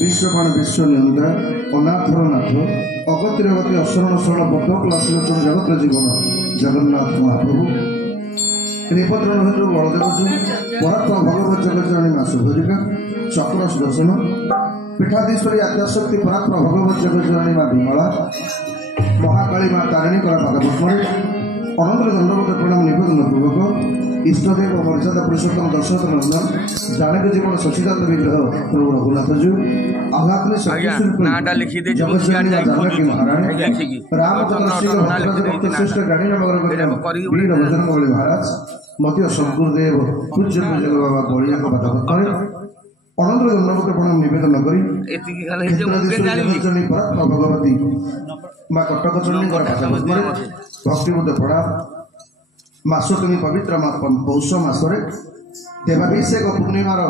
विश्वपाण विश्व नियंत्रा अनाथर नाथ अगतिर गति अशरण शरण बद्ध क्लासलोचन जगत जीवन जगन्नाथ महाप्रभु निपत्र महेंद्र बलदेवजू परात्मा भगवत जगजननी माँ शुभरिका चक्र सुदर्शन पीठाधीश्वरी आद्याशक्ति परात्मा भगवत जगजननी माँ विमला महाकाली माँ तारिणी कला पादपद्म अनंतर दंडवत प्रणाम निवेदन पूर्वक इष्टदेव मर्यादा पुरुषोत्तम दशरथ नंदन जानकी जीवन सचिदानंद विग्रह प्रभु रघुनाथजू आह्लादनी जानकी महारानी रामचंद्र श्रेष्ठ गाड़ी वीर भजन महाराज मध्य शंकुरदेव पूज्य पूज्य बाबा बलिया पादपद्म अनंतर दंडवत प्रणाम निवेदन करी परात्मा भगवती माँ कटक चंडी भक्तिबुद्ध प्रणाम मासोतमी पवित्र पौष मसरे देवाभिषेक पूर्णिमार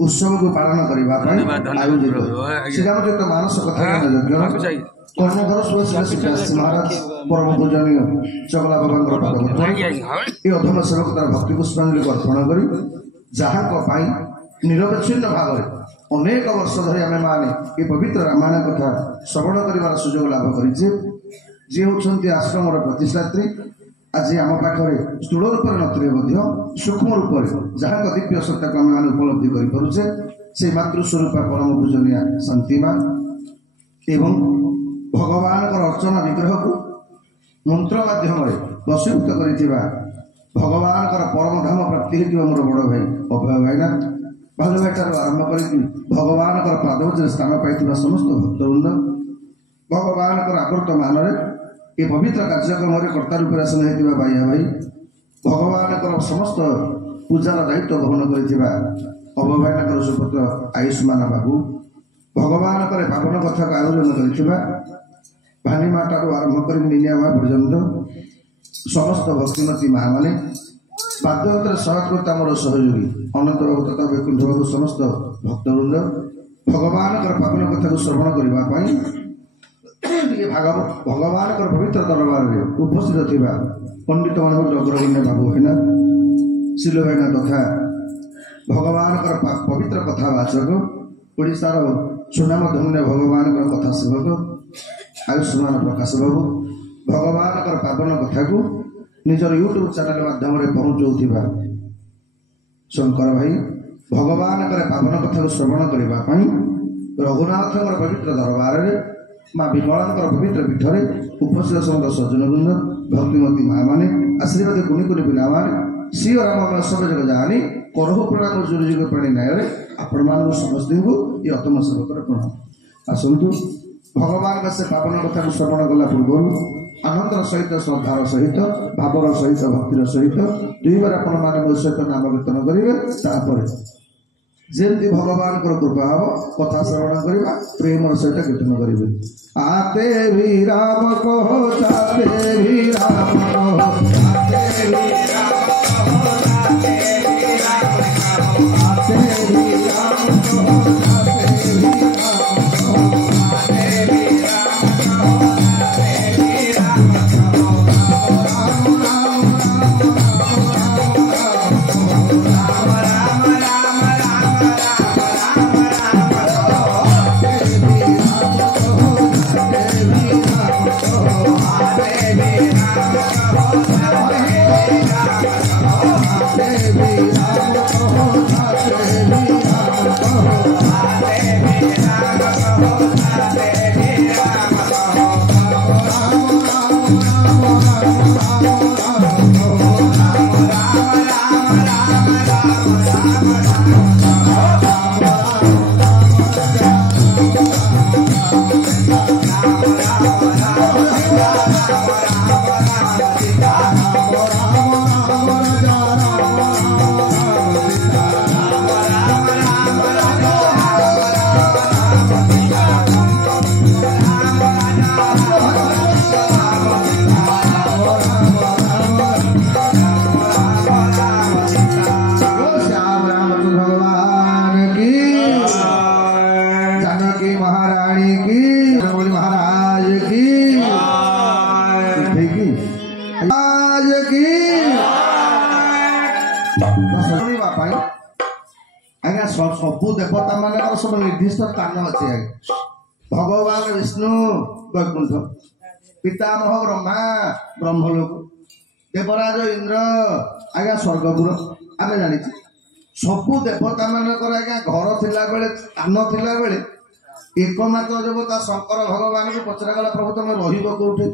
उत्सव को पालन करने आयोजित श्रीरामचरित मानस कथा यज्ञ कर्णधर सुभाष महाराज परम पूजनीय चगला बाबा ये अधम सेवक तार भक्ति पुष्पांजलि अर्पण कर जहाँ निरवच्छिन्न भाव अनेक वर्ष धरी आम मैंने ये पवित्र रामायण कथा श्रवण कर सुजोग लाभ करे जी होती आश्रम प्रतिष्ठात्री आज आम पाखे स्थूल रूप नथिले सूक्ष्म रूप जहाँ दिव्य सत्ता को आम उपलब्धि करें से मातृस्वरूपा परम पूजनिया शांति माँ एवं भगवान अर्चना विग्रह को मंत्र माध्यम वशीभूत कर भगवान परम धाम प्राप्ति होती मोर बड़ भाई अभय भाईना भालू भाई ठार आरंभ कर भगवान पादवचर स्थान पाई समस्त भक्तवृंद भगवान आवर्त मान ये पवित्र कार्यक्रम कर्ता रूप आसन होता बाइया भाई भगवान समस्त पूजार दायित्व ग्रहण कर अभय सुपुत्र आयुष्मान बाबू भगवान पावन कथा को आयोजन कर भानी माँ ठार आरंभ कर निनिया माँ पर्यंत समस्त भक्तिमती माँ मैंने बाध्यतर सहकृता मोर सहयोगी अनंत बाबू तथा वैकुंठ बाबू समस्त भक्तवृंद भगवान पावन कथा को श्रवण करने भगवान पवित्र दरबार में उपस्थित थिबा पंडित मान अग्रगण्य बाबू भाईना शिलो भाईना तथा भगवान पवित्र कथावाचक ओडिशार सुनाम धन्य भगवान कथा सेवक आयुष्मान प्रकाश बाबू भगवान पावन कथा को निजर यूट्यूब चैनल माध्यम पहुँचाऊा शंकर भाई भगवान पावन कथा को श्रवण करने रघुनाथ पवित्र दरबार में माँ विमला पवित्र पीठ में उपस्थित समस्त सज्जनवृंद भक्तिमती माँ मैंने आशीर्वाद कुनि कुनि पिला श्री राम सब जगह जानी करहु प्रणाम जुग जुग प्राणी न्याय आपण मान समस्त को ये अतम सेवकर प्रणाम आसतु भगवान का से पावन कथा को श्रवण कला पूर्व आनंदर सहित श्रद्धार सहित भावर सहित भक्तिर सहित दुई बार आपण मान मो सहित नाम कीर्तन करेंगे तापर जेमती भगवान कृपा हम कथा श्रवण करवा प्रेम सहित कीर्तन करेंगे आते भी राम कहो जाते भी राम कहो आते भी राम कहो जाते भी राम कहो आते भी राम कहो जाते भी राम कहो आते भी राम कहो जाते भी राम कहो राम राम राम राम आज्ञा सबू देवता मान सब निर्दिष्ट स्थान अच्छे भगवान विष्णु वैकुंठ पितामह ब्रह्मा ब्रह्मलोक देवराज इंद्र आज्ञा स्वर्गपुर आम जानी सबू देवता मानकर आज्ञा घर थिला बेले स्थान थिला बेले एकमात्र देवता शंकर भगवान को पचरा गला प्रभु तुम रोटे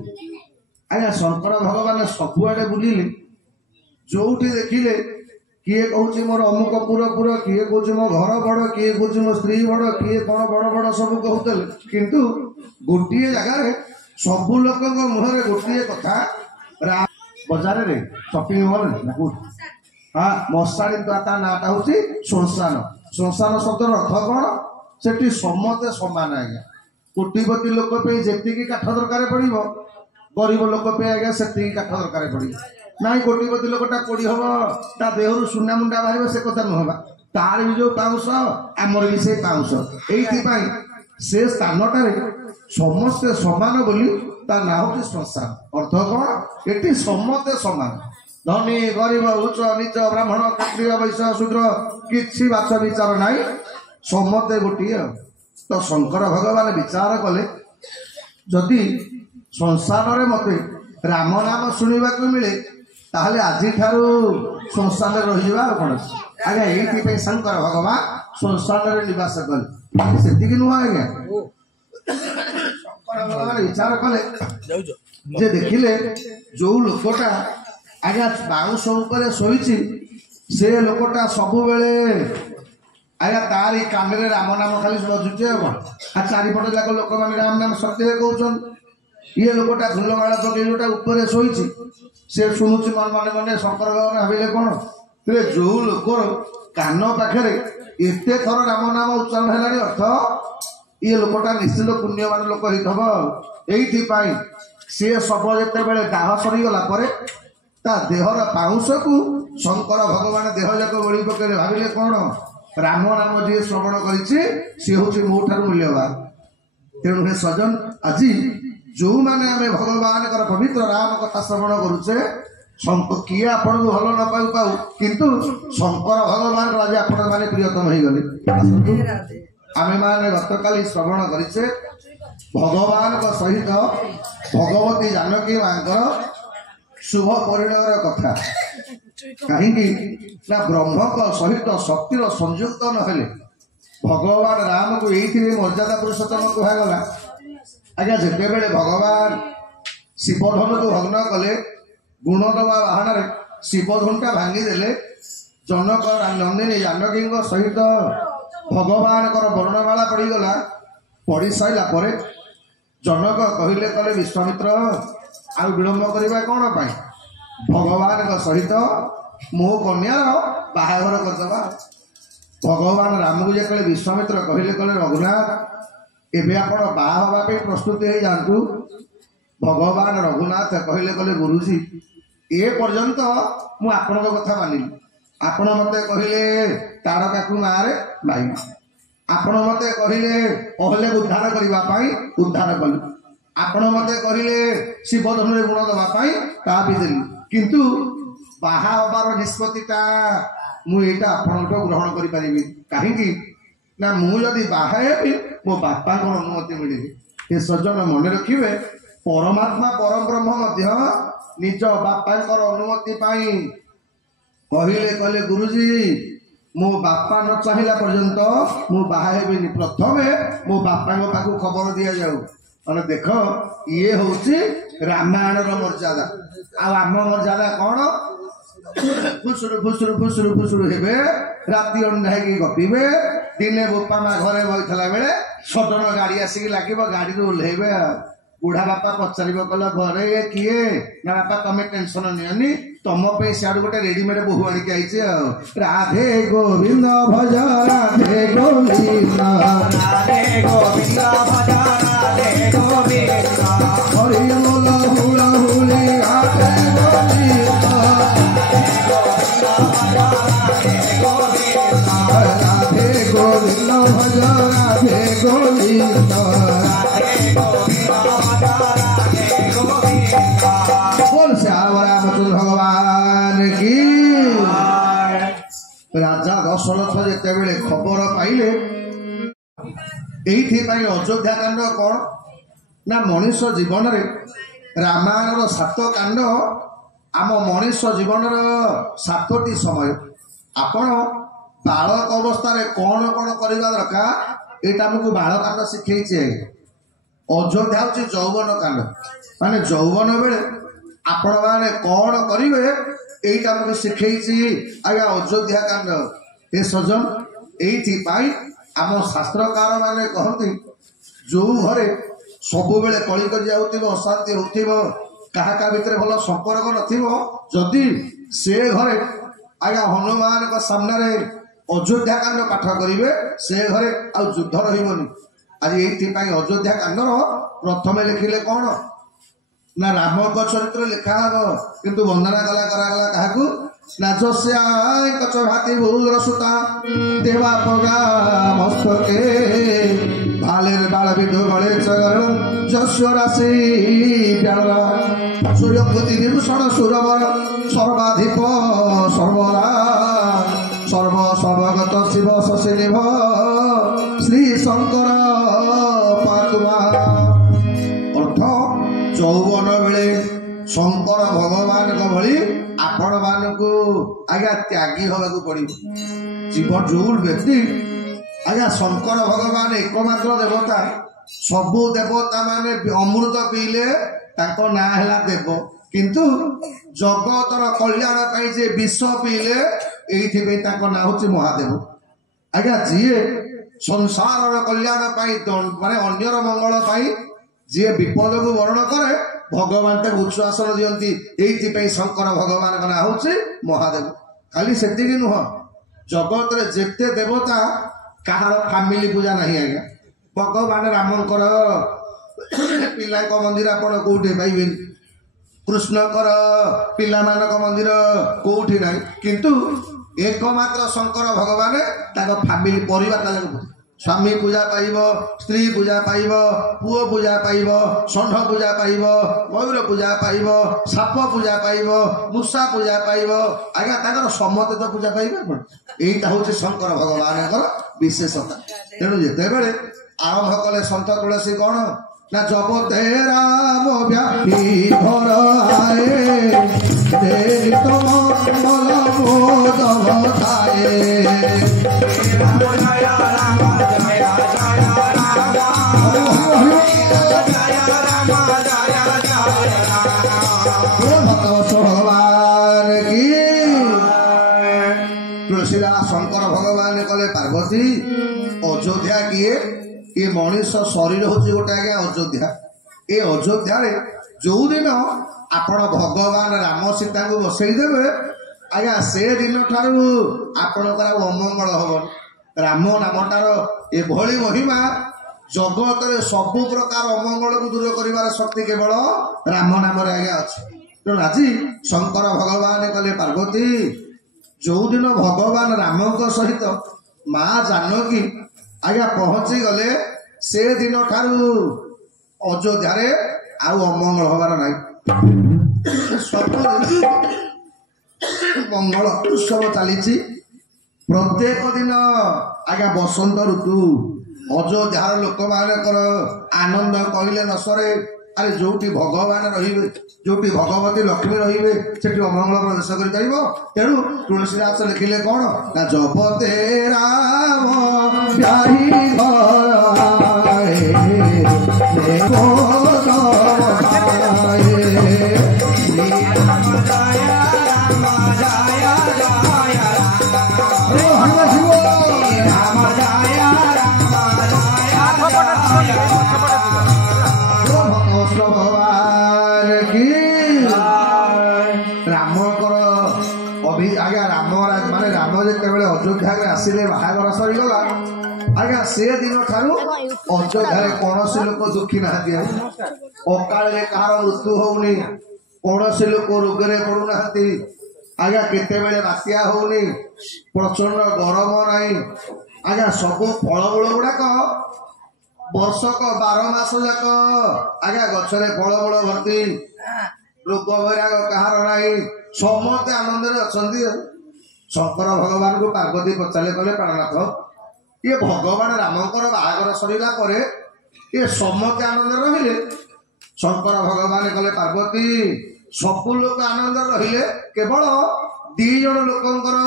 आज्ञा शंकर भगवान सबुआडे बुलिले जोठी देखिले किए कहूँ मोर अमुक पुर किए कहूँ मो घर बड़ किए कहूँ मो स्त्री बड़ किए कौन बड़ बड़ सब कहते किंतु गोटे जगार सबू लोक मुहर गोटे कथा बजार रे शॉपिंग मॉल हाँ मशाणी ता नाटा हूँ श्मशान श्मशान शब्द अर्थ कौन से समते समान आज्ञा कोटिपति लोक जी काठ दरकार पड़ो गरीब लोक आज्ञा से काठ दरकार पड़ो नाई कोटिपति लोकटा पोड़ी हम ता देहरु सुना मुंडा बाहर से कथा नुहबा तार भी जो पाउस आमर भी से पाउस एइथिपाई से स्थानटारे समस्ते समान बोली ता ना होती श्मशान अर्थ कौन एटी समते समान धनी गरीब उच्च नीच ब्राह्मण क्षत्रिय वैश्य शूद्र किछि बाच विचार नाई समते गोटिए तो शंकर भगवान विचार कले जदि संसार रे मते राम नाम शुणा मिले ताहले आजि ठारू संसार रहिबा कोन आज्ञा एइथि शंकर भगवान संसार रे निवास कले सेतिक नुह आज्ञा शंकर भगवान विचार कले जे देखिले जो लोकटा आज्ञा बाउंश ऊपर शोइछि से लोकटा सबु बेले आज्ञा तारी कान राम नाम खाली बजुचे आ चारिपट जाक लोक माने राम नाम सत्य कहउछन ये लोकटा फूलमाला पकई जोटा ऊपर शोइछि से शुणुची मन मन मन शंकर भगवान भाविले कौन तेरे जो लोकर कान पाखे एत थर राम नाम उच्चारण है अर्थ ये लोकटा निश्चित पुण्यवान लोक होपाई सी सब जिते बड़े दाह सरीगला ता देहर पाउंश को शंकर भगवान देह जाक बड़ी पकड़े भाविले कौन राम नाम जी श्रवण कर मोठार मूल्यवान तेणु हे सजन आज जो माने आमे भगवान पवित्र राम कथा श्रवण करुचे किए आपन को भल न पाऊ पाऊ किंतु शंकर भगवान आज आपण माने प्रियतम हो गले आमे माने गतकाली श्रवण करिचे भगवान को सहित भगवती जानकी मांकर शुभ परिणयर कथा कहीं ना ब्रह्म को सहित शक्तिर संयुक्त न भगवान राम को यही मर्यादा पुरुषोत्तम कहगला आज्ञा जिते बेले भगवान शिवधनु को भग्न कले गुण दवा बाहन शिवधनुटा भांगीदेले जनक नंदिनी जानकी सहित भगवान वर्णमाला पड़गला पढ़ी सारा पर जनक कहले कले विश्वामित्र आ विलंब करवा कौन पाई भगवान सहित मो कन्यार बाहाघर करदबा भगवान राम को जो विश्वामित्र कहले कले रघुनाथ एबे आपण बाहा हवा पे प्रस्तुति हो जातु भगवान रघुनाथ कहले कले गुरुजी ए पर्यंत मु आपण कथा मानिली आपण मते कहले तारका को मारे भाई आपण मते कहले अहले उद्धार करबा पाई उद्धार कलु आपण मते कहले शिवधनु गुण दबा पाई ता भी देली किंतु बाहा हबार निष्पत्तिटा मु एटा आपण ग्रहण करि परिबी काहेकि ना मु जदि बाहा हेबी मो बापा को अनुमति मिले ये सज्जन मन रखिए परमात्मा परम ब्रह्म निज बापा अनुमति पाई कहले कले गुरुजी मो बापा न चाहिला पर्यंत मु बाहा हेबिनी प्रथमे मो बापा पाखु खबर दिया जाऊ मैंने देख ये हूँ रामायण मर्यादा आम मर्यादा कौन फुसुरु फुसुरु फुसुरु फुसुरु हेबे राति अंधा गपिबे दिने बोपा माँ घरे बईला बेले सडन गाड़ी आसिक लगे गाड़ी ओह्लैबे बुढ़ा बापा पचार कहला घरे ये किए ना बापा तुम टेंशन नियनी तुम पे सियाड़ गोटे रेडीमेड बोहू आणिक आईचे राधे गोविंद भज राधे गोविंद राधे गोविंद भज राधे गोविंद हरि बोल हुला हुली राधे गोविंद राधे गोविंद भज राधे गोविंद भगवान की राजा दशरथ जिते बेले खबर पाइले अयोध्या कांड कौन ना मनीष जीवन रे रामायण 7 कांड आम मनीष जीवन 7टी समय आपण बालक अवस्था कौन कौन करवा दरकार यहाँ आमको बाल कांड शिखई अयोध्या हूँ यौवन कांड माने यौवन बेले आपण मैंने कौन करेंगे यही आमको शिखई आज्ञा अयोध्या कांड ए सजन ये आम शास्त्रकार मैंने कहते जो घरे सब बेले कली कर अशांति होगा भितर भल संपर्क नदी से घरे आज्ञा हनुमान सामने अयोध्या कांड पाठ करेंगे से घरे आ युद्ध रही आज ये अयोध्या कांड प्रथम लिखिले कौन ना राम को चरित्र लिखा हम किंतु वंदना कला करागला काहाकू ना जस्याय कच भाति भूर सुता देवा पगा मस्तके भालेर बाल विधो गले चरण जस्य राशि प्यारा सूर्यपति विभूषण सुरवर सर्वाधिप सर्वरा सर्व सर्वगत शिव शशिनिभ श्री शंकर पातुमा अर्थ चौवन बेले शंकर भगवान भली आपण मानू आज्ञा त्यागी हवा पड़ो जीवन जो व्यक्ति आज्ञा शंकर भगवान एकमात्र देवता सबु देवता माने अमृत पीले ना है देव किंतु जगतर कल्याण पाई जे विष पीले ये ना हूँ महादेव आज्ञा जीए संसार कल्याण पाई माने अन्यर मंगल पाई जी विपद को वर्ण करे भगवान तक उच्छ्वासन दियंती ये शंकर भगवान का ना हूँ महादेव खाली से नुह जगत रे जेते देवता कहार फैमिली पूजा नहीं आज्ञा भगवान रामकर पिला मंदिर आपण कौटे पाइबे कृष्णकर पिला मंदिर कौटी ना किंतु एकमात्र शंकर भगवान फैमिली परिवार स्वामी पूजा पाइब स्त्री पूजा पाइब पुओ पूजा पाइब षंढ पूजा पाइब मयूर पूजा पाइब साप पूजा पाइब मूषा पूजा पाइब आज्ञा समते तो पूजा पाइबे यहीटा हूँ शंकर भगवान विशेषता तेणु जिते बड़े आरंभ कले सन्त तुलसी कौन ना जब ते राम व्यापी घर आए भगवान की तुलसीदास शंकर भगवान कले पार्वती अयोध्या किए ये मनीष शरीर हूँ गोटे आज्ञा अयोध्या ये अयोध्या जो दिन आपण भगवान राम सीता को बसईदेवे आज्ञा से दिन ठारू आपणकर अमंगल हम राम नामटार एभली महिमा जगत रे सबु प्रकार अमंगल को दूर करिवार शक्ति केवल राम नाम आज्ञा अच्छे तेणु आज शंकर भगवान कले पार्वती जो दिन भगवान राम सहित माँ जानकी आज्ञा पहुंची गले से दिन ठारू अयोध्या आउ अमंगल हबार नहीं सब मंगल उत्सव चली प्रत्येक दिन आज्ञा बसंत ऋतु अयोध्यार लोक मानकर आनंद कहले न सरे ଆରେ ଯୋଉଠି ଭଗବାନ ରହିବେ ଯୋଉଠି ଭଗବତୀ ଲକ୍ଷ୍ମୀ ରହିବେ ସେଠି ଅମଙ୍ଗଳ ପ୍ରବେଶ କରିପାରିବ। ତେଣୁ ତୁଳସୀ ଦାସ ଲେଖିଲେ କଣ ନା ଜପତେ ରାମ ଯାଇ ଅଯୋଧ୍ୟାରେ ଆସିଲେ ବାହାଘର ସରିଗଲା ଆଜ୍ଞା ସେ ଦିନ ଠାରୁ ଅଯୋଧ୍ୟାରେ କୌଣସି ଲୋକ ଦୁଃଖୀ ନାହାନ୍ତି। ଅକାଳରେ କାହାର ମୃତ୍ୟୁ ହଉନି, କୌଣସି ଲୋକ ରୋଗରେ ପଡୁନାହାନ୍ତି ଆଜ୍ଞା, କେତେବେଳେ ବାତ୍ୟା ହଉନି, ପ୍ରଚଣ୍ଡ ଗରମ ନାହିଁ ଆଜ୍ଞା। ସବୁ ଫଳମୂଳ ଗୁଡାକ ବର୍ଷକ 12 ମାସ ଯାକ ଆଜ୍ଞା ଗଛରେ ଫଳମୂଳ ଭର୍ତ୍ତି, ରୋଗ ବୈରାଗ କାହାର ନାହିଁ, ସମସ୍ତେ ଆନନ୍ଦରେ ଅଛନ୍ତି। ଶଙ୍କର ଭଗବାନଙ୍କୁ ପାର୍ବତୀ ପଚାରିଲେ କହିଲେ ପ୍ରାଣନାଥ ଇଏ ଭଗବାନ ରାମଙ୍କର ବାହାଘର ସରିଲା ପରେ ଇଏ ସମସ୍ତେ ଆନନ୍ଦରେ ରହିଲେ। ଶଙ୍କର ଭଗବାନ କହିଲେ ପାର୍ବତୀ ସବୁ ଲୋକ ଆନନ୍ଦରେ ରହିଲେ, କେବଳ 2 ଜଣ ଲୋକଙ୍କର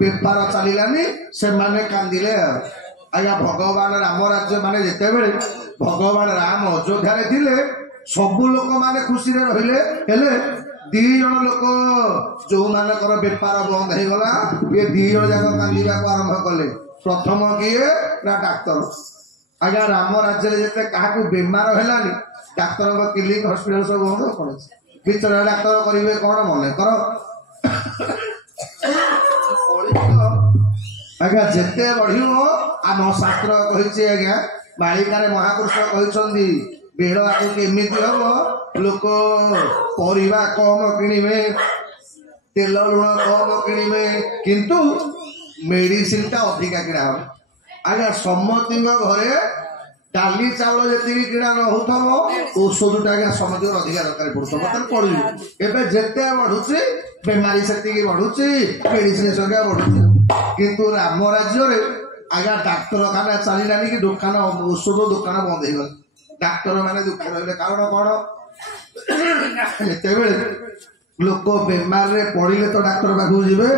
ବେପାର ଚାଲିଲାନି, ସେମାନେ କାନ୍ଦିଲେ। ଆଜ୍ଞା ଭଗବାନ ରାମ ରାଜ୍ୟ ମାନେ ଯେତେବେଳେ ଭଗବାନ ରାମ ଅଯୋଧ୍ୟାରେ ଥିଲେ ସବୁ ଲୋକମାନେ ଖୁସିରେ ରହିଲେ, ହେଲେ 2 ଜଣ ଲୋକ ଯୋଉମାନଙ୍କର ବେପାର ବନ୍ଦ ହେଇଗଲା ଇଏ 2 ଜଣ ଯାକ କାନ୍ଦିବାକୁ ଆରମ୍ଭ କଲେ। ପ୍ରଥମ କିଏ ନା ଡାକ୍ତର। ଆଜ୍ଞା ରାମ ରାଜ୍ୟରେ ଯେତେ କାହାକୁ ବେମାର ହେଲାନି ଡାକ୍ତରଙ୍କ କ୍ଲିନିକ ହସ୍ପିଟାଲ ସବୁ ବନ୍ଦ ପଡୁଛି। ଭିତରେ ଡାକ୍ତର କରିବେ କଣ ମନେ କର ଆଜ୍ଞା ଯେତେ ବଢିବ ଆମ ଶାସ୍ତ୍ର କହିଛି ଆଜ୍ଞା, ବାଳିକାରେ ମହାପୁରୁଷ କହିଛନ୍ତି ବେଳ ଆଗକୁ ଏମିତି ହବ ଲୋକ ପରିବା କମ କିଣିବେ, ତେଲ ଲୁଣ କମ କିଣିବେ, କିନ୍ତୁ ମେଡିସିନ ଟା ଅଧିକା କିଣା ହବ। ଆଜ୍ଞା ସମସ୍ତଙ୍କ ଘରେ ଡାଲି ଚାଉଳ ଯେତିକି କିଣା ନ ହଉଥିବ ଔଷଧ ଟା ଆଜ୍ଞା ସମସ୍ତଙ୍କର ଅଧିକା ଦରକାର ପଡୁଥିବ, ତାହେଲେ ପଡିବ। ଏବେ ଯେତେ ବଢୁଛି ବେମାରୀ ସେତିକି ବଢୁଛି, ମେଡିସିନ ସଂଖ୍ୟା ବଢୁଛି। କିନ୍ତୁ ରାମ ରାଜ୍ୟରେ ଆଜ୍ଞା ଡାକ୍ତରଖାନା ଚାଲିଲାନି କି ଦୋକାନ ଔଷଧ ଦୋକାନ ବନ୍ଦ ହେଇଗଲା। ଡାକ୍ତର ମାନେ ଦୁଃଖ ରହିଲେ, କାରଣ କଣ ଯେତେବେଳେ ଲୋକ ବେମାରରେ ପଡିଲେ ତ ଡାକ୍ତର ପାଖକୁ ଯିବେ।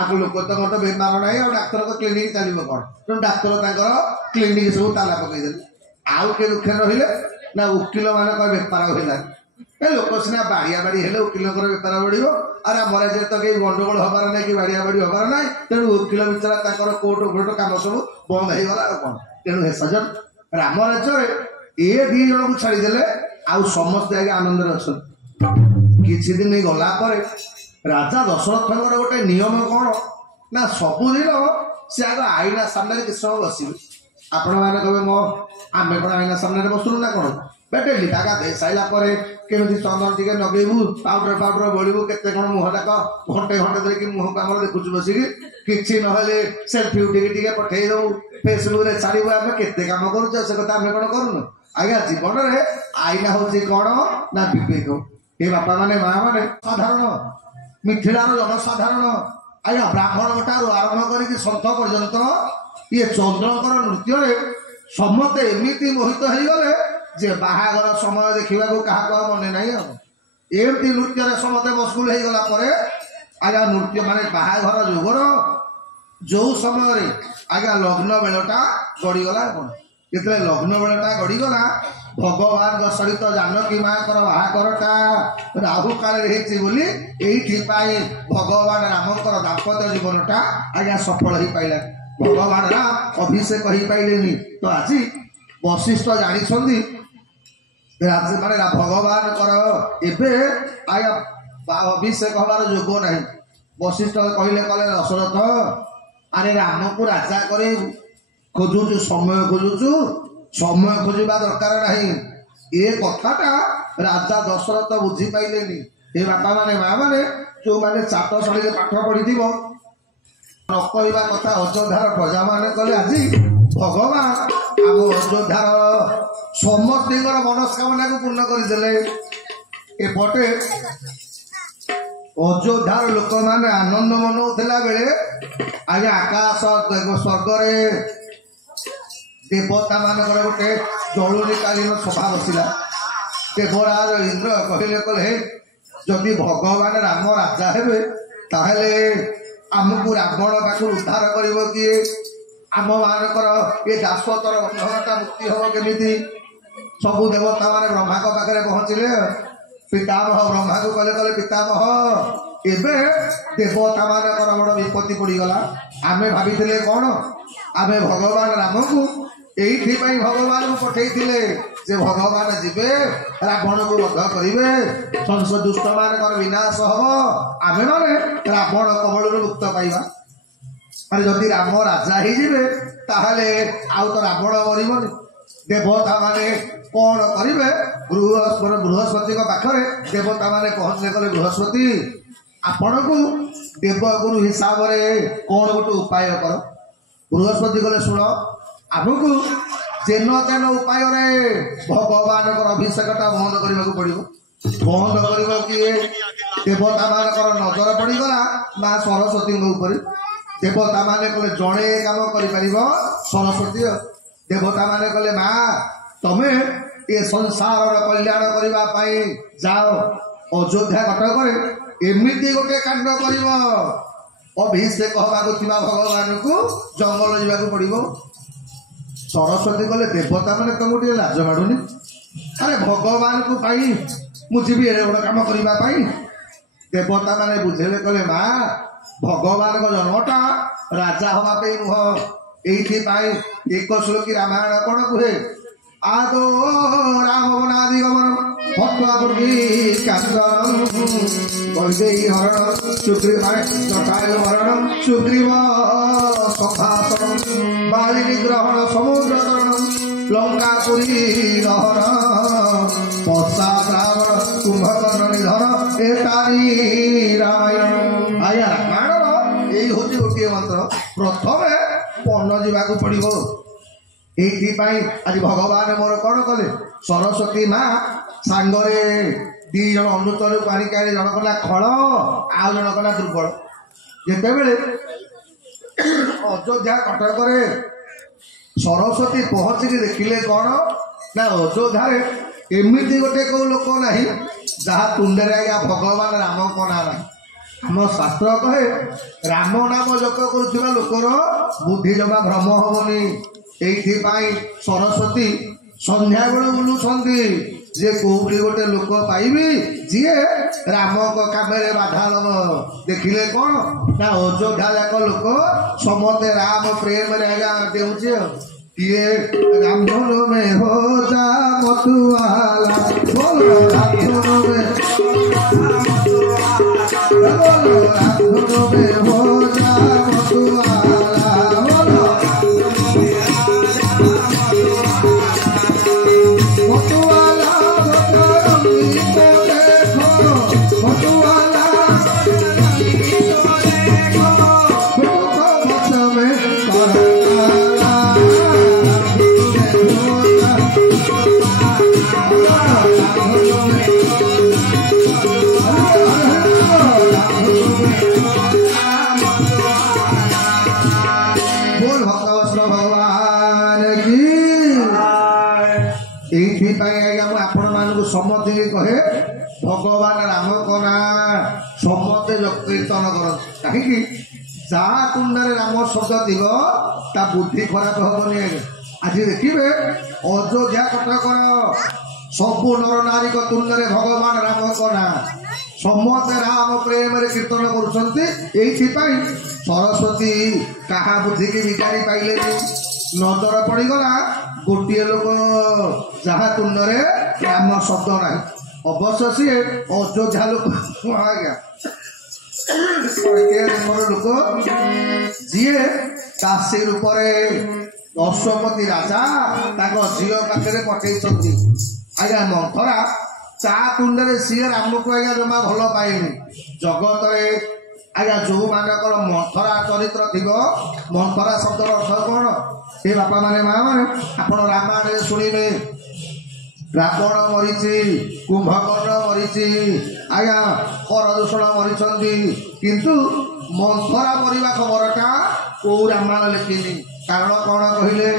ଆଗ ଲୋକ ତ ମତେ ବେମାର ନାହିଁ ଆଉ ଡାକ୍ତରଙ୍କ କ୍ଲିନିକ ଚାଲିବ କଣ, ତେଣୁ ଡାକ୍ତର ତାଙ୍କର କ୍ଲିନିକ ସବୁ ତାଲା ପକେଇଦେଲେ। ଆଉ କିଏ ଦୁଃଖରେ ରହିଲେ ନା ଓକିଲ ମାନଙ୍କର ବେପାର ହେଲା। ଏ ଲୋକ ସିନା ବାଡିଆ ବାଡି ହେଲେ ଓକିଲଙ୍କର ବେପାର ବଢିବ, ଆଉ ଆମ ରାଜ୍ୟରେ ତ କେହି ଗଣ୍ଡଗୋଳ ହବାର ନାହିଁ କି ବାଡିଆ ବାଡି ହବାର ନାହିଁ, ତେଣୁ ଓକିଲ ବିଚାରା ତାଙ୍କର କୋର୍ଟ ଫୋର୍ଟ କାମ ସବୁ ବନ୍ଦ ହେଇଗଲା ଆଉ କଣ। ତେଣୁ ହେ ସଜନ ରାମ ରାଜ୍ୟରେ ଏ 2 ଜଣଙ୍କୁ ଛାଡିଦେଲେ ଆଉ ସମସ୍ତେ ଆଜ୍ଞା ଆନନ୍ଦରେ ଅଛନ୍ତି। କିଛି ଦିନ ଗଲା ପରେ ରାଜା ଦଶରଥଙ୍କର ଗୋଟେ ନିୟମ କଣ ନା ସବୁଦିନ ସେ ଆଗ ଆଇନା ସାମ୍ନାରେ କିଛି ସମୟ ବସିବେ। ଆପଣ ମାନେ କହିବେ ଆମେ କଣ ଆଇନା ସାମ୍ନାରେ ବସୁନୁ ନା କଣ, ଡେଲି ଗାଧେଇ ସାଇଲା ପରେ କେମିତି ଚନ୍ଦନ ଟିକେ ଲଗେଇବୁ, ପାଉଡର ବଳିବୁ, କେତେ କଣ ମୁହଁ ଯାକ ଘଣ୍ଟେ ଧରିକି ମୁହଁକୁ ଆମର ଦେଖୁଛୁ ବସିକି, କିଛି ନହେଲେ ସେଲ୍ଫି ଉଠିକି ଟିକେ ପଠେଇ ଦବୁ, ଫେସବୁକ ରେ ଛାଡିବୁ। ଆମେ କେତେ କାମ କରୁଛୁ, ସେ କଥା ଆମେ କଣ କରୁନୁ ଆଜ୍ଞା। ଜୀବନରେ ଆଇନା ହଉଛି କଣ ନା ବିବେକ। ଏ ବାପା ମାନେ ମା ମାନେ ସାଧାରଣ ମିଥିଳାର ଜନସାଧାରଣ ଆଜ୍ଞା ବ୍ରାହ୍ମଣ ଠାରୁ ଆରମ୍ଭ କରିକି ସନ୍ଥ ପର୍ଯ୍ୟନ୍ତ ଇଏ ଚନ୍ଦ୍ରଙ୍କର ନୃତ୍ୟରେ ସମସ୍ତେ ଏମିତି ମୋହିତ ହେଇଗଲେ ଯେ ବାହାଘର ସମୟ ଦେଖିବାକୁ କାହାକୁ ଆଉ ମନେ ନାହିଁ। ଆଉ ଏମିତି ନୃତ୍ୟରେ ସମସ୍ତେ ମସଗୁଲ ହେଇଗଲା ପରେ ଆଜ୍ଞା ନୃତ୍ୟ ମାନେ ବାହାଘର ଯୁଗର ଯୋଉ ସମୟରେ ଆଜ୍ଞା ଲଗ୍ନ ବେଳଟା ଗଡିଗଲା, କଣ ଯେତେବେଳେ ଲଗ୍ନ ବେଳଟା ଗଡିଗଲା ଭଗବାନଙ୍କ ସହିତ ଜାନକୀ ମାଙ୍କର ବାହାଘରଟା ରାହୁ କାଳରେ ହେଇଛି ବୋଲି ଏଇଥିପାଇଁ ଭଗବାନ ରାମଙ୍କର ଦାମ୍ପତ୍ୟ ଜୀବନଟା ଆଜ୍ଞା ସଫଳ ହେଇପାରିଲା। ଭଗବାନ ରାମ ଅଭିଷେକ ହେଇପାରିଲେନି, ତ ଆଜି ବଶିଷ୍ଠ ଜାଣିଛନ୍ତି ମାନେ ଭଗବାନଙ୍କର ଏବେ ଆଜ୍ଞା ଅଭିଷେକ ହବାର ଯୋଗ ନାହିଁ। ବଶିଷ୍ଠ କହିଲେ ଦଶରଥ ଆରେ ରାମକୁ ରାଜା କରି ଖୋଜୁଛୁ, ସମୟ ଖୋଜୁଛୁ, ସମୟ ଖୋଜିବା ଦରକାର ନାହିଁ। ଏ କଥାଟା ରାଜା ଦଶରଥ ବୁଝିପାରିଲେନି। ଏ ବାପା ମାନେ ମା ମାନେ ଯୋଉମାନେ ଚାଟଶାଳୀରେ ପାଠ ପଢିଥିବ ନ କହିବା କଥା ଅଯୋଧ୍ୟାର ପ୍ରଜା ମାନେ କଲେ ଆଜି ଭଗବାନ ଆମ ଅଯୋଧ୍ୟାର ସମସ୍ତଙ୍କର ମନସ୍କାମନାକୁ ପୂର୍ଣ୍ଣ କରିଦେଲେ। ଏପଟେ ଅଯୋଧ୍ୟାର ଲୋକମାନେ ଆନନ୍ଦ ମନଉଥିଲା ବେଳେ ଆଜ୍ଞା ଆକାଶ ସ୍ୱର୍ଗରେ ଦେବତା ମାନଙ୍କର ଗୋଟେ ଜଳୁରୀ କାଳୀନ ସଭା ବସିଲା। देवराज इंद्र कहले कहे जदि भगवान राम राजा हेबे ताहले आमको रावण पाखु उद्धार करिवो किए आम मानकर ये दासतर बंधनटा मुक्ति हम केमिति सबु देवता माने ब्रह्मा को पाखरे पहुँचिले पितामह ब्रह्मा को कले कले पितामह एबे देवता मानकर बड़ विपत्ति पड़गला आमे भाविथिले कौन आमे भगवान राम को एइथि पई भगवान को पठेइथिले जे भगवान जीवे रावण को वध करिवे संस दुष्ट मानकर विनाश हबो आमे माने रावण कबळରୁ मुक्त पाइबा अरे जदि राम राजा ही जीवे ताहले आउ तो रावण मरिबनी देवता माने कौन करिवे बृहस्पति पाखरे देवता माने पहुँचले कले बृहस्पति आपण को देवगुरु हिसाब से कौन गोटे उपाय कर बृहस्पति कले शुण आमको जेन तेन उपाय भगवान अभिषेकटा बंद करने को पड़ो बंद कर किए देवता मानकर नजर पड़गला माँ सरस्वती ऊपर देवता माने कले जड़े काम कर सरस्वती देवता माने कले माँ तमें ये संसार कल्याण करने जाओ अयोध्या कटक एमती गोटे कांड कर अभिषेक हवाक भगवान को जंगल जावाक पड़ो सरस्वती कले देवता मैंने तुमको टे लाज माड़ुनी अरे भगवान को पाई मुझे एड़े बड़ कम करने देवता मैंने बुझेले कले माँ भगवान को जन्मटा राजा हवाई नुह ये एक श्लोकी रामायण कौन कहे आदो राम वनादि गमन हत्वा वैदेही हरण सुग्रीव जटायु मरण सुग्रीव सखासनम बाली ग्रहण समुद्र तरणम लंकापुरी दहन पश्चात रावण कुंभकर्ण निधन एतारी रामायण आया रामायण यही हूँ गोटे मंत्र प्रथम पन्न जावाक पड़ो आज भगवान मोर कौन कले सरस्वती माँ सांगरे दी जन अनुचर पारिक जन कला खल आउ जन कला दुर्बल जिते बड़े अयोध्या कटक सरस्वती पहुँचिक देखिले कौन ना अयोध्या एमती गोटे कौ लोक ना जहाँ तुंडे आज्ञा भगवान राम को ना आम शास्त्र कहे राम नाम जप करुवा लोकर बुद्धि जमा भ्रम हेनी एइथिपाई सरस्वती संध्या बेलू बुलुछंती जे कोउली गोटे लोक पाइबी जीए राम को कामेरे बाधा दब देखिले कौन ना अयोध्या जाक लोक समते राम प्रेम रे आज्ञा देउछे किए राम धुन में हो जा मतुआला बोलो राम धुन में बोलो राम धुन में हो जा मतुआला बोलो मतुआला भगवान को देखो मतुआला भक्त में करताला बोल भक्त भगवान की आपण मानू समझे कहे भगवान राम को ना समझे कीर्तन कर कहीं जहाँ तुंडे राम शब्द थी बुद्धि खराब हेनी आज देखिए अयोध्या कटकर सबू नर नारी तुंडे भगवान राम को ना समस्ते राम प्रेम कीर्तन कर सरस्वती क्या बुद्धि की बिगाड़ी पाइले नजर पड़गला गोटे लोक जहाँ तुंडे राम शब्द ना अवश्य सी अयोध्या लोक आज्ञा लोक जी दासी रूप अश्वपति राजा झील पाखे पठे आज्ञा मंथरा चा तुंडे सी राम को आज्ञा जमा भल पाए जगत आज्ञा जो मानकर मंथरा चरित्र थी मंथरा शब्द अर्थ कौन ये बापा माने माँ माने आपण रामायण शुणिले रावण मरीची कुंभकर्ण मरीची आज्ञा करदूषण मरीचंदी किंतु मंथरा मरिबा खबरटा को रामायण लिखिनी कारण कौन कहले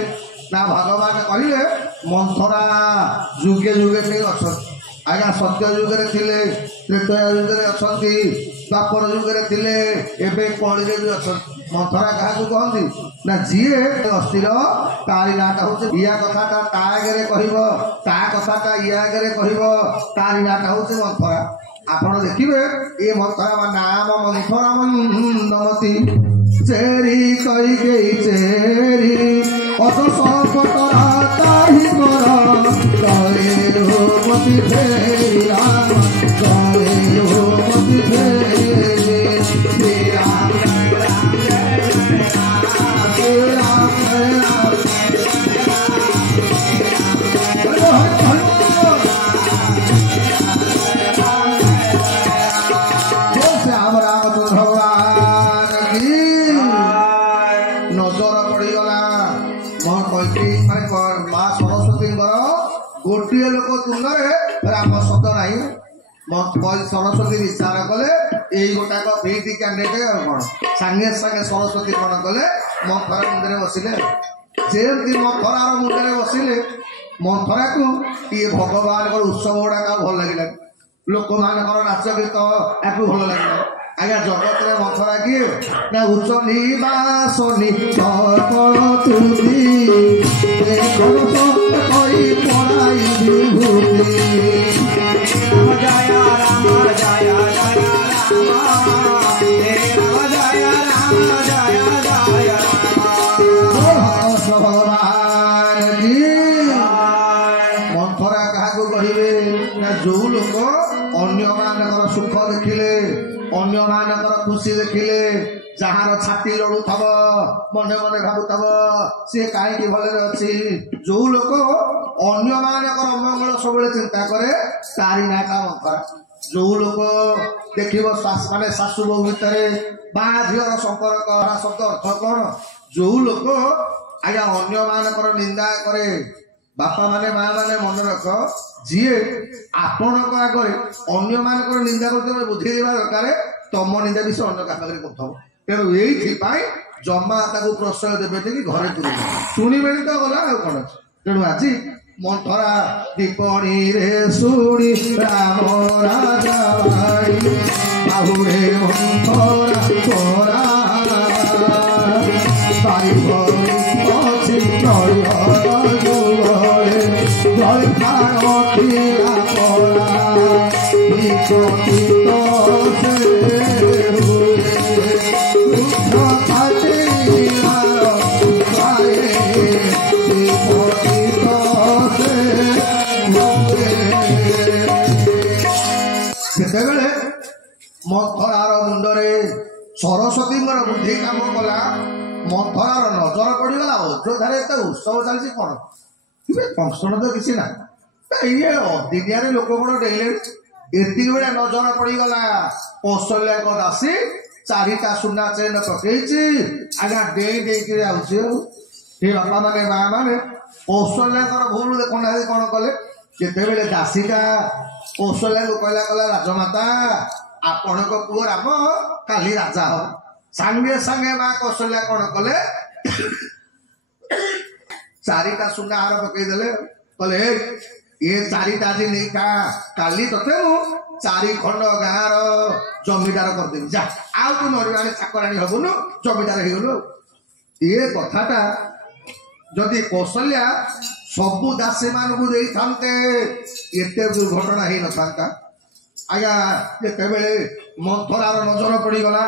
ना भगवान कहले मंथरा जुगे जुगे नहीं अच्छा आज्ञा सत्य युगे थिले त्रेतया युगे अछंती द्वापर युगे थिले एबे कली रे भी अछंती मंथरा क्या कहती ना जीए अस्थिर तारी नाटा हूँ या कथाटा ता आगे कह ता कथाटा या आगे कह तारी नाटा हूँ मंथरा आपण देखिए ये मंथरा नाम मंथरा नमती चेरी कई गई चेरी अत संकटरा ताही कर कहे हो मति फेरी राम कहे हो मति फेरी राम गोटे लोक तुंगे राम शब्द ना सरस्वती विचार कले यही गोटाक पीटी कैंडिडेट कौन सांगे सांगे सरस्वती कौन कले मंथरा मुंडे बसिले जमी मंथरार मुंडे बसिले मंथरा को ये भगवान उत्सव गुड़ाक भल लगे लोक मान नाच गीत या भल लगे आज्ञा जगत में मंथरा किए ना उच्च निवासनी पढ़ाई विभूति जय राम जय जय मंथरा क्या कहे ना जो लोक अन्य मान सुख देखिले अन्य मान खुशी देखिले जार छाती लड़ू थव मने मने भावुव सी कहीं भले अच्छी जो लोक अन्य मान मंगल सब चिंता करे तारी नाटा मंथरा जो लोक देख माने शाशु बहु भितर बा झीर संपर्क शब्द अर्थ कौन जो लोक आज्ञा अन्य मान निंदा करे बापा माने माँ माने मन रख जीए आपण आगे अन्य मान निंदा कर बुद्धि देवा दरकार तम निंदा भी से अन्य पाखे कर तेणु ये जमा प्रश्रय देवे कि घरे तुरे शुणे तो गला कौन अच्छे तेणु आज मंथरा दीपणी रे शुणी राम राजा बाहुरे मंथरा तोरा सेतेबेले मंथरार मुंडरे सरस्वती बुद्धि काम कला मंथरार नजर पड़गला अयोध्या एत उत्सव चलती कौन फंक्शन तो किसी ना ये अदिनिया लोक कौन डेले एति बेला नजर पड़गला कौशल्या दासी चारिटा सुना चेन पकई आज्ञा डे डे बापा माने माँ माने कौशल्या भूल देखना कौन कले केते दासीटा कौशल्या को कहला कला राजमाता आपण पुओ राम काली राजा हो सांगे सांगे माँ कौशल्या कौन कले चारिटा सुना हार पकईदे कले ये चारिटा आज नहीं खा काली ते चारि खंड गाँव जमीदार करदेवी जा आउ तू मरवा चाकराणी हबुनु जमीदार हो ये कथाटा जदि कौशल्या सबू दासी मान को एत दुर्घटना हो ना आज्ञा जिते मंथरार नजर पड़गला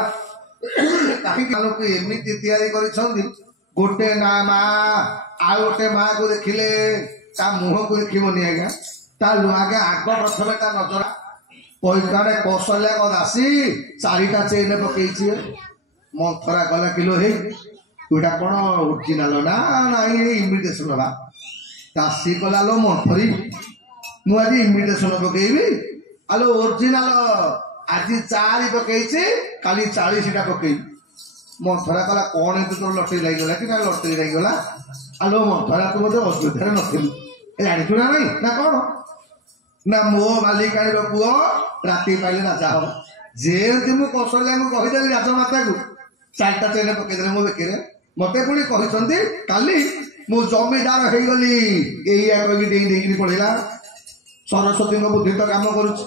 कहीं एमती या गोटे ना माँ आ गोटे माँ को देखिले ता मुह को देखनी आज्ञा ता आगे आग प्रथम ता नजर पैकाड़े कौशल्या को दासी चारिटा चेन पकई मंथरा गला किलो हे तुटा कौन ओरिजिनाल ना इमिटेसन बा दासी कला लो मंथरी मुझे इमिटेसन पकईबी आलो ओरिजिनाल आज 4 पकई काली 40 पकई मंथरा कला कौन एत तोर लटरी लगिगला कि ना लटरी लगिगला आलो मंथरा तू बोधे अयोध्या नथिलु जाचु ना नहीं ना कौन ना मो मालिकाणी पुओ राति पाइले राजा हम जेमती मु कौशल्या को कहीदेली राजमाता को 4टा चेन पकईदे मो बेके मत पुणी कहते काली मु जमीदार हो गली यही कही पड़ेगा सरस्वती बुद्धि तो काम करुच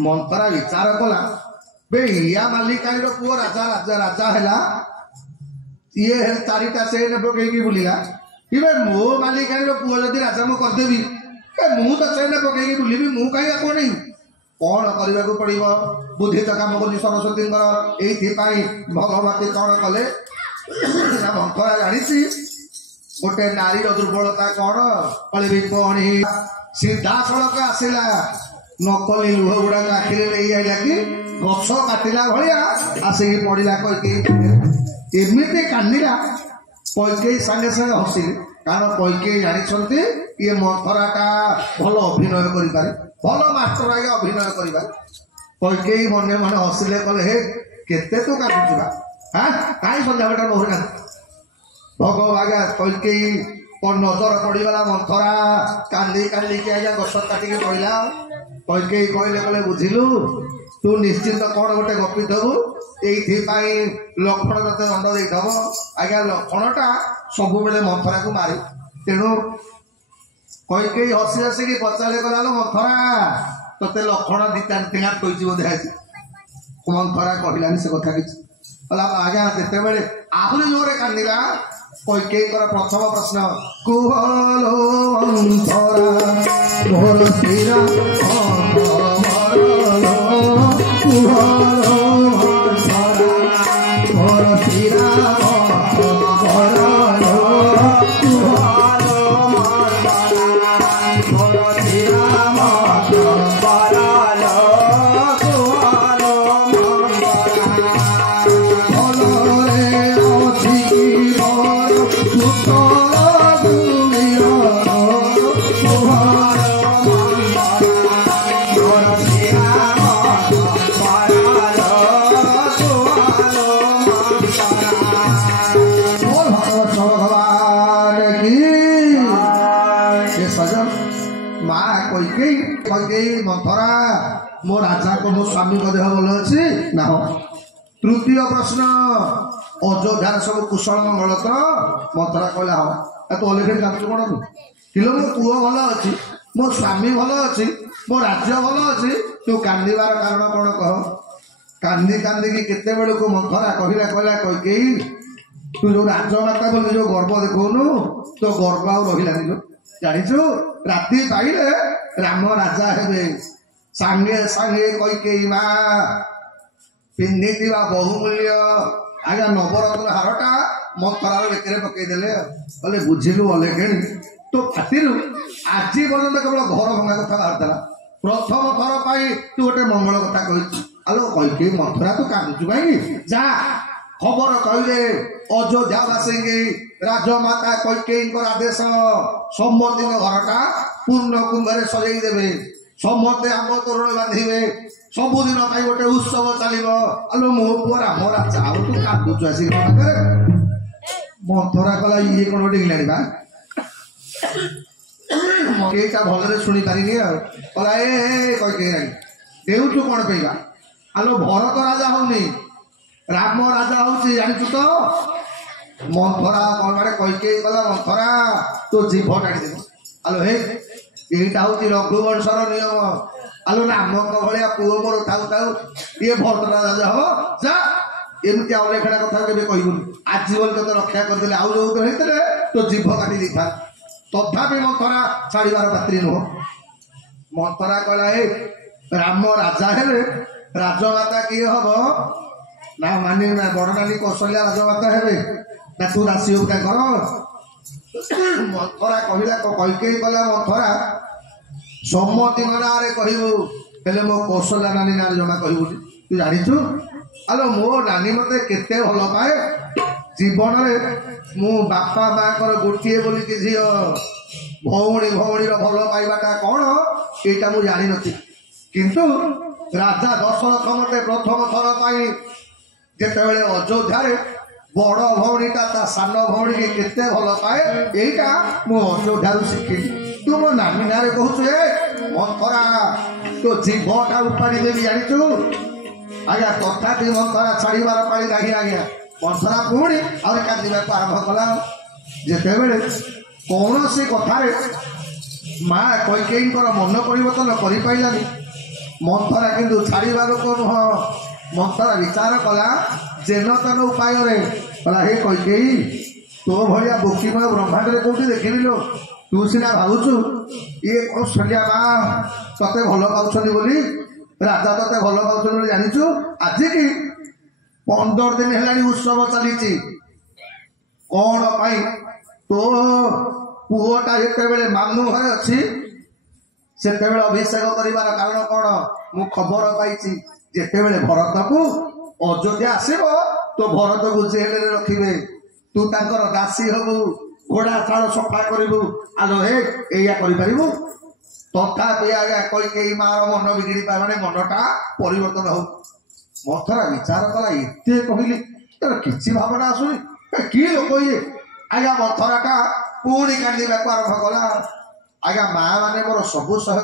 मंथरा विचार कला बे या मालिकानी पुओ राजा राजा राजा है ये चारिटा से पकईकी बुलिला इबे मो मालिकानी पुओ जदि राजा मु करदेवी मु तो चेन पकईकी बुलबी मु कहीं आपको नहीं कौन करने को पड़ो बुद्धि तो कम कर सरस्वती ये भगवती कौन कले मंथरा जानी गोटे नारी दुर्बलता कौन कलि पणी सीधा सड़क आसला नकली लुह गुड़ा आखिरी नहीं आईला कि गछ काटिला भाया आसिक पड़ा कईकई एमती कांदिला कईकई सागे सागे हसिले कारण कईकई जानी ये मंथराटा भल अभिनय करें भल मास्टर आगे अभिनय करवा कईकई मन मन हसिले कले हे केते तो काटुचुबा हाँ कहीं सन्ध्या बेटा मोहर भगव आज्ञा कईकई नजर पड़गला मंथरा कांदी कांदी के आज्ञा गछ काटिक पड़ा कईकई कहले कले बुझिलु तू निश्चित कौन गोटे गपी दबु ये लक्षण ते दंड दे आज्ञा लक्षणटा सब बेले मंथरा को मारे तेणु कईकई हसी हसिकी पचारे गला मंथरा ते लक्षण दिटा कही बोधे मंथरा कहलानी से कथा कि आज्ञा जिते आहरी जोरे कांदिला कईकई प्रथम प्रश्न कुहलो मंथरा मोर सीरा कुहलो मंथरा मोर सीरा मंथरा मो राजा को मो स्वामी को देह भल अच्छी ना तृतीय प्रश्न अयोध्यार सब कुशल मंगल तो मंथरा कहला हाँ तो अलरेडी जान कौन तू किलो मो पुओ भल अच्छी मो स्वामी भल अच्छी मो राज्य भल अच्छी तू कांदार कारण कौन कह कांदी कांदी केते बेलू को मंथरा कहला कईकई तू जो राजमाता बोली जो गर्व देखौनु तो गर्व आ रही जाचु राति पाइले राम राजा हेबे सांगे सांगे कईकई माँ पिंधि बहुमूल्य आज्ञा नवरत्न हारटा मंथरार बेकरे पकईदे बोले बुझिलु अलग तो फाटी आज पर्यटन केवल घर भंगा कथा बाहर प्रथम थर पाई तू गोटे मंगल कथा कही आलो कईकई मंथरा तू कांदुचु कहीं जा खबर कहले अयोध्यावासी राजमाता कईकई आदेश सम्मति घरटा पूर्ण कुंभरे सजई देवे समस्ते आम तोरण बांधे सबुदिन गोटे उत्सव चलो आलो मो पुआ राम राजा आ तू कांदुचु आस मंथरा कला ये कौन गोटे इंग्लैंड कईटा भलरे शुणी पारिनी कला ए कईकई देउचु कौन पेगा आलो भरत राजा होनी राम राजा हूँ जानी तो मंथरा कौन बारे कईकई कला मंथरा तो जीभ टाणी आलो हे यहीटा हूँ रघुवंशर नियम आलो राम भाया पुओ मोर थाऊ थाऊ ये भरत राजा हम जा एमती अलेखा कथा के कहबुनि आज बोल तो रक्षा करदे आउ जो तो होते तो जीभ काटी दी था तथापि मंथरा छाड़बार पात्री नुह मंथरा कहला हे राम राजा हेले राजमाता किए हम ना मानी ना बड़ नानी कौशल्या राजमाता हेबे ना तू दासी हो कर मंथरा कहला कईकई कला मंथरा सम्मति नारे कहबू हेले मो कौशल्या नानी ना जमा कहबुनि तू जानिछु आलो मो नानी मते केते भल पाए जीवन में मु बापा माँ कर गोटे बोली कि झील भौणी भौणी भल पाइबाटा कौन यहाँ मुझे जानी नी किंतु राजा दशरथ मते प्रथम थर पाई जितेबले अयोध्या बड़ भौणीटा ता सान भौणी की केते भल पाए यहीटा मु अयोध्या शिखिली तू मो नानी ना कहु मंथरा तो जीभटा उपाड़ी देवी जाचु आज्ञा तथापि मंथरा छाड़बार पाई नहीं आज्ञा मंथरा पुणी आरंभ कला जितेबले कौन सी कथार ମା କୈକେୟୀଙ୍କର ମନ ପରିବର୍ତ୍ତନ କରିପାରିଲାନି। ମନ୍ଥରା କିନ୍ତୁ ଛାଡ଼ିବା ଲୋକ ନୁହଁ। ମନ୍ଥରା ବିଚାର କଲା ଯେନ ତେନ ଉପାୟରେ, କହିଲା ହେ କୈକେୟୀ, ତୋ ଭଳିଆ ବୋକିମା ବ୍ରହ୍ମାଣ୍ଡରେ କୋଉଠି ଦେଖିଲି ଲୋ? ତୁ ସିନା ଭାବୁଛୁ ଇଏ କୌଶଲ୍ୟା ମା ତତେ ଭଲ ପାଉଛନ୍ତି ବୋଲି, ରାଜା ତତେ ଭଲ ପାଉଛନ୍ତି ବୋଲି ଜାଣିଛୁ? ଆଜିକି 15 ଦିନ ହେଲାଣି ଉତ୍ସବ ଚାଲିଛି। କଣ ପାଇଁ? ତୋ ପୁଅଟା ଯେତେବେଳେ ମାମୁଁ ଘରେ ଅଛି ସେତେବେଳେ ଅଭିଷେକ କରିବାର କାରଣ କଣ? ମୁଁ ଖବର ପାଇଛି ଯେତେବେଳେ ଭରତକୁ ଅଯୋଧ୍ୟା ଆସିବ ତୋ ଭରତକୁ ଜେଲରେ ରଖିବେ, ତୁ ତାଙ୍କର ଦାସୀ ହବୁ, ଘୋଡା ଚାଳ ସଫା କରିବୁ। ଆଲୋ ହେ ଏଇଆ କରିପାରିବୁ? ତଥାପି ଆଜ୍ଞା କୈକେୟୀ ମାର ମନ ବିଗିଡ଼ି ମାନେ ମନଟା ପରିବର୍ତ୍ତନ ହଉ। ମନ୍ଥରା ବିଚାର କଲା ଏତେ କହିଲି ତାର କିଛି ଭାବନା ଆସୁନି, କି ଲୋକ ଇଏ? ଆଜ୍ଞା ମନ୍ଥରାଟା ପୁଣି କାନ୍ଦିବାକୁ ଆରମ୍ଭ କଲା। ଆଜ୍ଞା ମା ମାନେ ମୋର ସବୁ ସହ